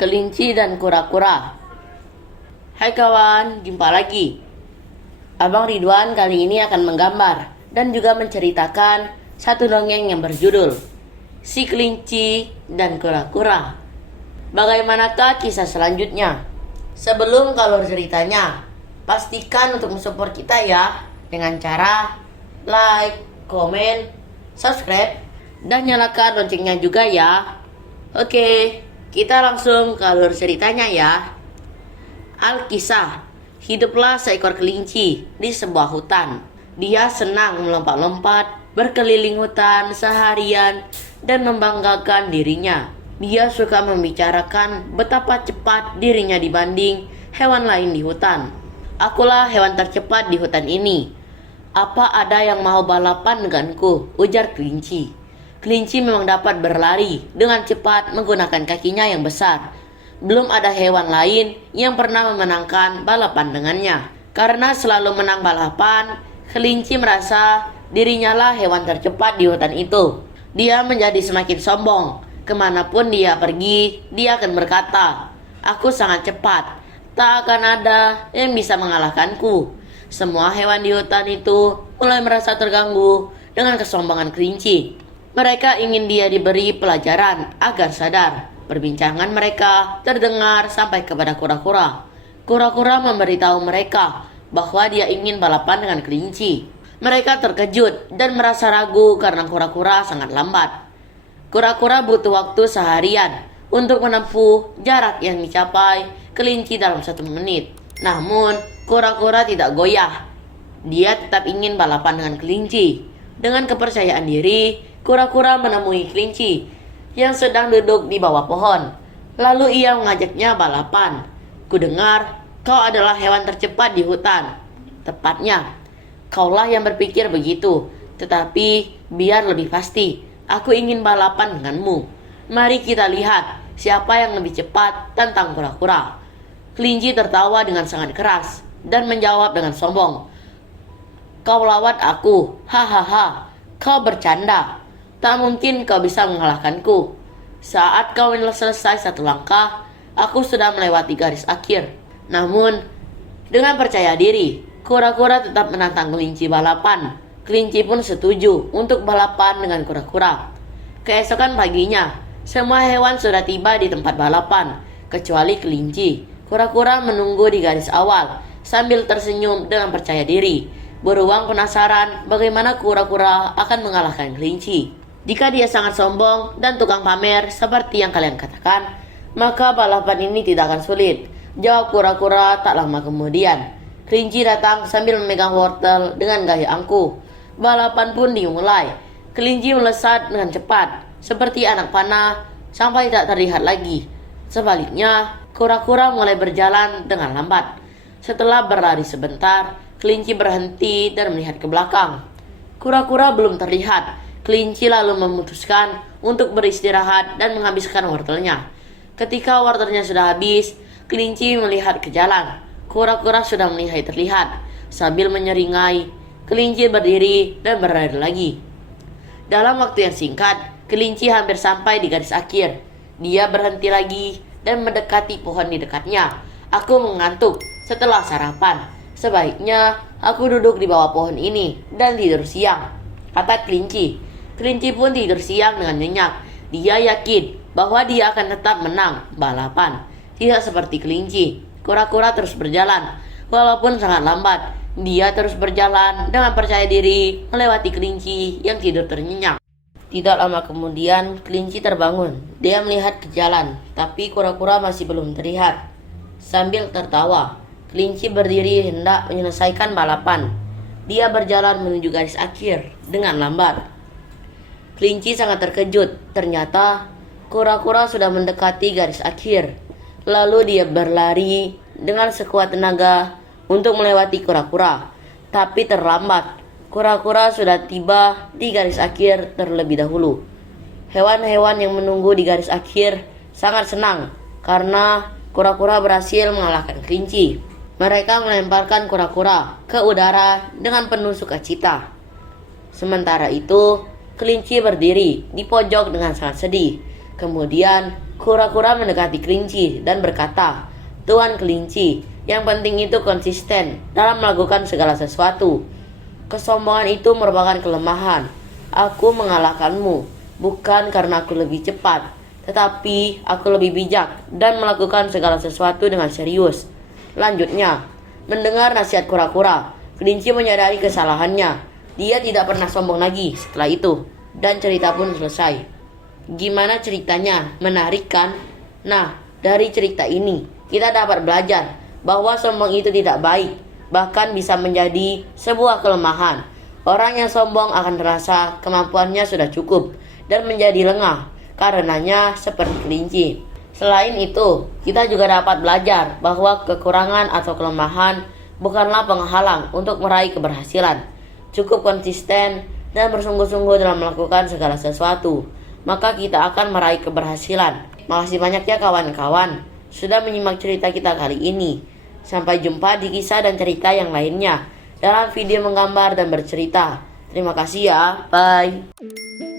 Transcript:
Kelinci dan kura-kura. Hai kawan, jumpa lagi. Abang Ridwan kali ini akan menggambar dan juga menceritakan satu dongeng yang berjudul Si Kelinci dan Kura-kura. Bagaimanakah kisah selanjutnya? Sebelum kalau ceritanya, pastikan untuk mensupport kita ya dengan cara like, komen, subscribe, dan nyalakan loncengnya juga ya. Oke, kita langsung ke alur ceritanya ya. Alkisah, hiduplah seekor kelinci di sebuah hutan. Dia senang melompat-lompat, berkeliling hutan seharian, dan membanggakan dirinya. Dia suka membicarakan betapa cepat dirinya dibanding hewan lain di hutan. Akulah hewan tercepat di hutan ini. Apa ada yang mau balapan denganku? Ujar kelinci. Kelinci memang dapat berlari dengan cepat menggunakan kakinya yang besar. Belum ada hewan lain yang pernah memenangkan balapan dengannya. Karena selalu menang balapan, kelinci merasa dirinya lah hewan tercepat di hutan itu. Dia menjadi semakin sombong. Kemanapun dia pergi, dia akan berkata, "Aku sangat cepat, tak akan ada yang bisa mengalahkanku." Semua hewan di hutan itu mulai merasa terganggu dengan kesombongan kelinci. Mereka ingin dia diberi pelajaran agar sadar. Perbincangan mereka terdengar sampai kepada kura-kura. Kura-kura memberitahu mereka bahwa dia ingin balapan dengan kelinci. Mereka terkejut dan merasa ragu karena kura-kura sangat lambat. Kura-kura butuh waktu seharian untuk menempuh jarak yang dicapai kelinci dalam 1 menit. Namun, kura-kura tidak goyah. Dia tetap ingin balapan dengan kelinci. Dengan kepercayaan diri, kura-kura menemui kelinci yang sedang duduk di bawah pohon. Lalu ia mengajaknya balapan. "Kudengar kau adalah hewan tercepat di hutan." "Tepatnya, kaulah yang berpikir begitu. Tetapi biar lebih pasti, aku ingin balapan denganmu. Mari kita lihat siapa yang lebih cepat," tantang kura-kura. Kelinci tertawa dengan sangat keras dan menjawab dengan sombong, "Kau lawat aku, hahaha, kau bercanda. Tak mungkin kau bisa mengalahkanku. Saat kau selesai 1 langkah, aku sudah melewati garis akhir." Namun, dengan percaya diri, kura-kura tetap menantang kelinci balapan. Kelinci pun setuju untuk balapan dengan kura-kura. Keesokan paginya, semua hewan sudah tiba di tempat balapan, kecuali kelinci. Kura-kura menunggu di garis awal sambil tersenyum dengan percaya diri. Beruang penasaran bagaimana kura-kura akan mengalahkan kelinci. Jika dia sangat sombong dan tukang pamer seperti yang kalian katakan, maka balapan ini tidak akan sulit, jawab kura-kura tak lama kemudian. Kelinci datang sambil memegang wortel dengan gaya angkuh. Balapan pun dimulai. Kelinci melesat dengan cepat, seperti anak panah, sampai tak terlihat lagi. Sebaliknya, kura-kura mulai berjalan dengan lambat. Setelah berlari sebentar, kelinci berhenti dan melihat ke belakang. Kura-kura belum terlihat. Kelinci lalu memutuskan untuk beristirahat dan menghabiskan wortelnya. Ketika wortelnya sudah habis, kelinci melihat ke jalan. Kura-kura sudah mulai terlihat. Sambil menyeringai, kelinci berdiri dan berlari lagi. Dalam waktu yang singkat, kelinci hampir sampai di garis akhir. Dia berhenti lagi dan mendekati pohon di dekatnya. "Aku mengantuk setelah sarapan. Sebaiknya aku duduk di bawah pohon ini dan tidur siang," kata kelinci. Kelinci pun tidur siang dengan nyenyak. Dia yakin bahwa dia akan tetap menang balapan. Tidak seperti kelinci, kura-kura terus berjalan. Walaupun sangat lambat, dia terus berjalan dengan percaya diri melewati kelinci yang tidur ternyenyak. Tidak lama kemudian, kelinci terbangun. Dia melihat ke jalan, tapi kura-kura masih belum terlihat. Sambil tertawa, kelinci berdiri hendak menyelesaikan balapan. Dia berjalan menuju garis akhir dengan lambat. Kelinci sangat terkejut. Ternyata kura-kura sudah mendekati garis akhir. Lalu dia berlari dengan sekuat tenaga untuk melewati kura-kura. Tapi terlambat. Kura-kura sudah tiba di garis akhir terlebih dahulu. Hewan-hewan yang menunggu di garis akhir sangat senang karena kura-kura berhasil mengalahkan kelinci. Mereka melemparkan kura-kura ke udara dengan penuh sukacita. Sementara itu, kelinci berdiri di pojok dengan sangat sedih. Kemudian, Kura-kura mendekati kelinci dan berkata, "Tuan kelinci, yang penting itu konsisten dalam melakukan segala sesuatu. Kesombongan itu merupakan kelemahan. Aku mengalahkanmu, bukan karena aku lebih cepat, tetapi aku lebih bijak dan melakukan segala sesuatu dengan serius." Lanjutnya, mendengar nasihat kura-kura, kelinci menyadari kesalahannya. Dia tidak pernah sombong lagi setelah itu, dan cerita pun selesai. Gimana ceritanya? Menarik kan? Nah, dari cerita ini kita dapat belajar bahwa sombong itu tidak baik, bahkan bisa menjadi sebuah kelemahan. Orang yang sombong akan merasa kemampuannya sudah cukup dan menjadi lengah, karenanya seperti kelinci. Selain itu, kita juga dapat belajar bahwa kekurangan atau kelemahan bukanlah penghalang untuk meraih keberhasilan. Cukup konsisten dan bersungguh-sungguh dalam melakukan segala sesuatu, maka kita akan meraih keberhasilan. Makasih banyak ya kawan-kawan sudah menyimak cerita kita kali ini. Sampai jumpa di kisah dan cerita yang lainnya dalam video menggambar dan bercerita. Terima kasih ya, bye.